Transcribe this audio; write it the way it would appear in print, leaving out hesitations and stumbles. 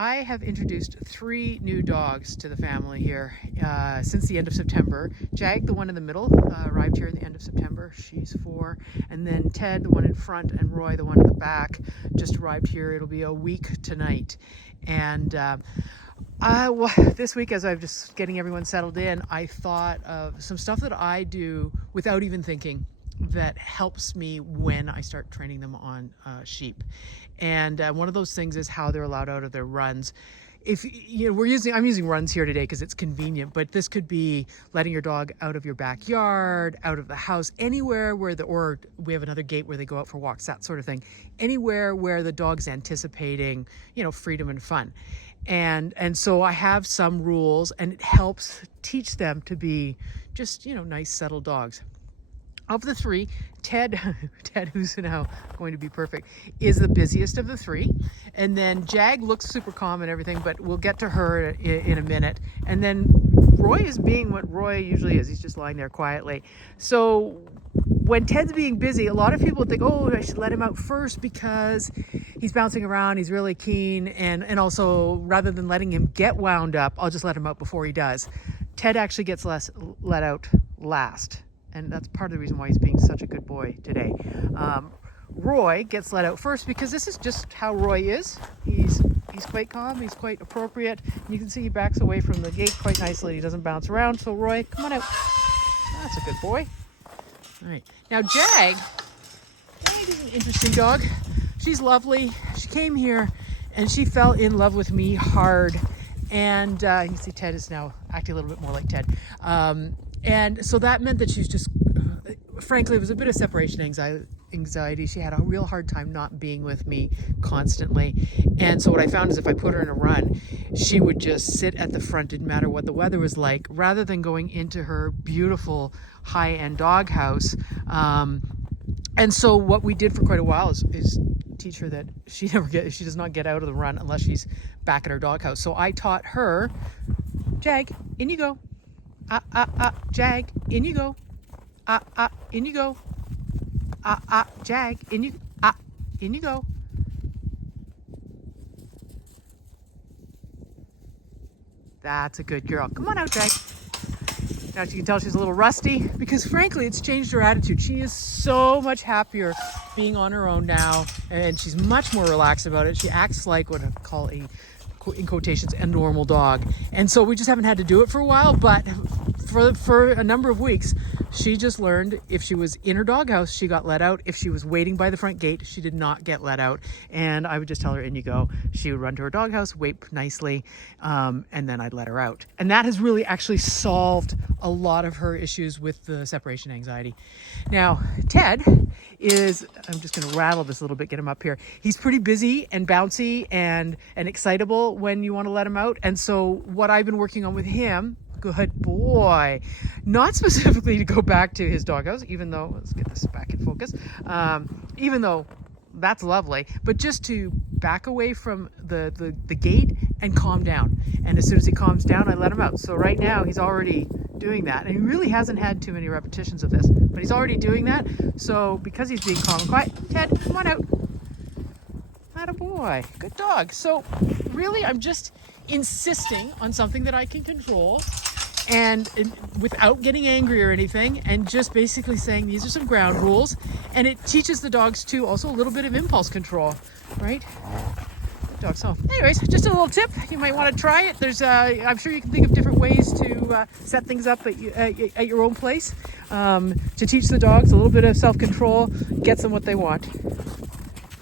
I have introduced 3 new dogs to the family here since the end of September. Jag, the one in the middle, arrived here in the end of September. She's 4. And then Ted, the one in front, and Roy, the one in the back, just arrived here. It'll be a week tonight. And this week, as I'm just getting everyone settled in, I thought of some stuff that I do without even thinking that helps me when I start training them on sheep. And one of those things is how they're allowed out of their runs. If you know, I'm using runs here today because it's convenient, but this could be letting your dog out of your backyard, out of the house, anywhere where or we have another gate where they go out for walks, that sort of thing. Anywhere where the dog's anticipating, freedom and fun. And so I have some rules, and it helps teach them to be just, nice, settled dogs. Of the 3, Ted, who's now going to be perfect, is the busiest of the 3. And then Jag looks super calm and everything, but we'll get to her in a minute. And then Roy is being what Roy usually is. He's just lying there quietly. So when Ted's being busy, a lot of people think, oh, I should let him out first because he's bouncing around, he's really keen. And also, rather than letting him get wound up, I'll just let him out before he does. Ted actually gets let out last. And that's part of the reason why he's being such a good boy today. Roy gets let out first because this is just how Roy is. He's quite calm, he's quite appropriate. You can see he backs away from the gate quite nicely. He doesn't bounce around. So Roy, come on out. That's a good boy. All right. Now Jag is an interesting dog. She's lovely. She came here and she fell in love with me hard. And you can see Ted is now acting a little bit more like Ted. And so that meant that she's just, frankly, it was a bit of separation anxiety. She had a real hard time not being with me constantly. And so what I found is if I put her in a run, she would just sit at the front, didn't matter what the weather was like, rather than going into her beautiful high-end doghouse. And so what we did for quite a while is teach her that she does not get out of the run unless she's back at her doghouse. So I taught her, Jag, in you go. Jag, in you go. In you go. Jag, in you go. That's a good girl. Come on out, Jag. Now you can tell she's a little rusty because frankly, it's changed her attitude. She is so much happier being on her own now, and she's much more relaxed about it. She acts like what I call in quotations, a normal dog. And so we just haven't had to do it for a while, but for a number of weeks, she just learned if she was in her doghouse, she got let out. If she was waiting by the front gate, she did not get let out. And I would just tell her, in you go. She would run to her doghouse, wait nicely, and then I'd let her out. And that has really actually solved a lot of her issues with the separation anxiety. Now, Ted is, I'm just going to rattle this a little bit, get him up here. He's pretty busy and bouncy and excitable when you want to let him out. And so what I've been working on with him, good boy, not specifically to go back to his doghouse, even though, let's get this back in focus, even though that's lovely, but just to back away from the gate and calm down. And as soon as he calms down, I let him out. So right now he's already doing that, and he really hasn't had too many repetitions of this, but he's already doing that. So because he's being calm and quiet, Ted, come on out. Attaboy, good dog. So really, I'm just insisting on something that I can control, and without getting angry or anything, and just basically saying these are some ground rules, and it teaches the dogs too also a little bit of impulse control, right? Good dog. So anyways, just a little tip, you might want to try it. There's I'm sure you can think of different ways to set things up at your own place to teach the dogs a little bit of self-control, gets them what they want.